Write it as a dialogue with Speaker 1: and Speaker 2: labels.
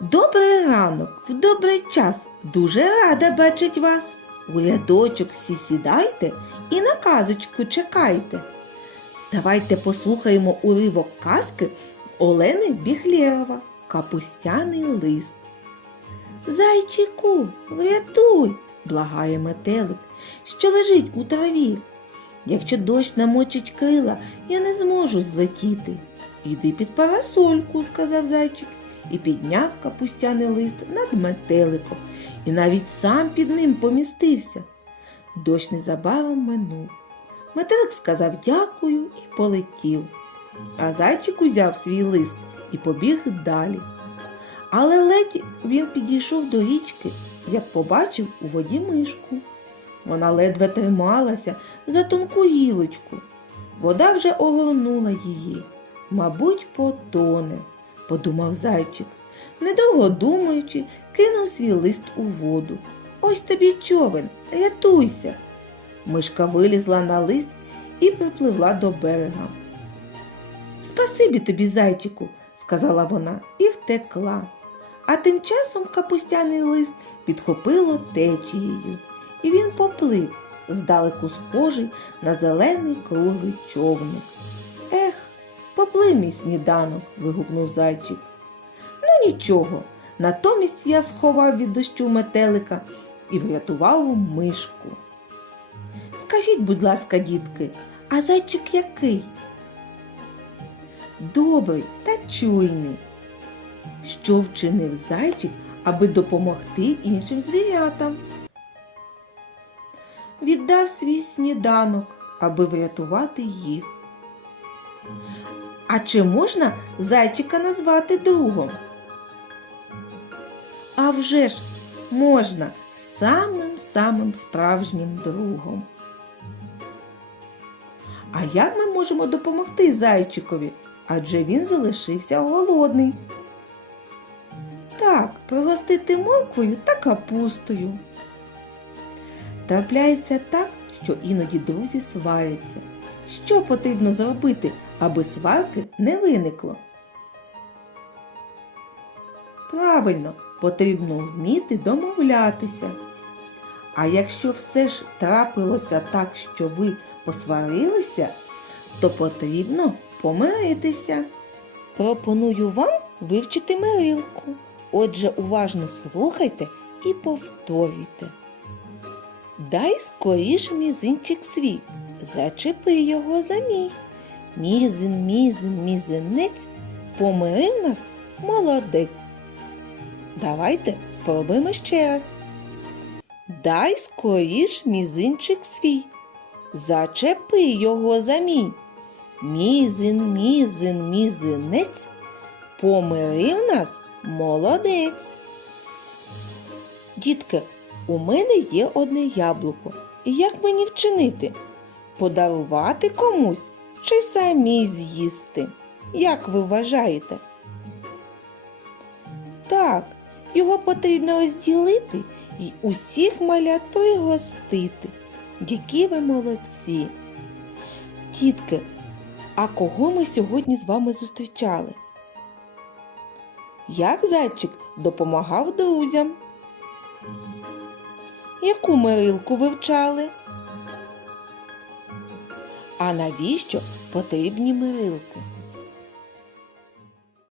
Speaker 1: Добрий ранок, в добрий час. Дуже рада бачить вас. У рядочок всі сідайте і на казочку чекайте. Давайте послухаємо уривок казки Олени Біглєрова Капустяний лист. Зайчику, врятуй, благає метелик, що лежить у траві. Якщо дощ намочить крила, я не зможу злетіти. Іди під парасольку, сказав зайчик, і підняв капустяний лист над метеликом, і навіть сам під ним помістився. Дощ незабаром минув. Метелик сказав дякую і полетів. А зайчик узяв свій лист і побіг далі. Але ледь він підійшов до річки, як побачив у воді мишку. Вона ледве трималася за тонку гілочку. Вода вже огорнула її. Мабуть, потоне, подумав зайчик. Недовго думаючи, кинув свій лист у воду. Ось тобі човен, рятуйся. Мишка вилізла на лист і припливла до берега. Спасибі тобі, зайчику, сказала вона і втекла. А тим часом капустяний лист підхопило течією, і він поплив, здалеку схожий на зелений круглий човник. Ех, мій сніданок, вигукнув зайчик. Ну нічого, натомість я сховав від дощу метелика і врятував мишку. Скажіть, будь ласка, дітки, а зайчик який? Добрий та чуйний. Що вчинив зайчик, аби допомогти іншим звірятам? Віддав свій сніданок, аби врятувати їх. А чи можна зайчика назвати другом? А вже ж можна самим-самим справжнім другом. А як ми можемо допомогти зайчикові? Адже він залишився голодний. Так, пригостити морквою та капустою. Трапляється так, що іноді друзі сваряться. Що потрібно зробити, аби сварки не виникло? Правильно, потрібно вміти домовлятися. А якщо все ж трапилося так, що ви посварилися, то потрібно помиритися. Пропоную вам вивчити мирилку. Отже, уважно слухайте і повторюйте. Дай скоріш мізинчик свій, зачепи його за мій. Мізин, мізин, мізинець, помирив нас молодець. Давайте спробуємо ще раз. Дай скоріш мізинчик свій, зачепи його за мій. Мізин, мізин, мізинець, помирив нас молодець. Дітки, у мене є одне яблуко. І як мені вчинити? Подарувати комусь чи самі з'їсти? Як ви вважаєте? Так, його потрібно розділити і усіх малят пригостити. Які ви молодці! Тітки, а кого ми сьогодні з вами зустрічали? Як зайчик допомагав друзям? Яку мирилку вивчали? А навіщо потрібні мирилки?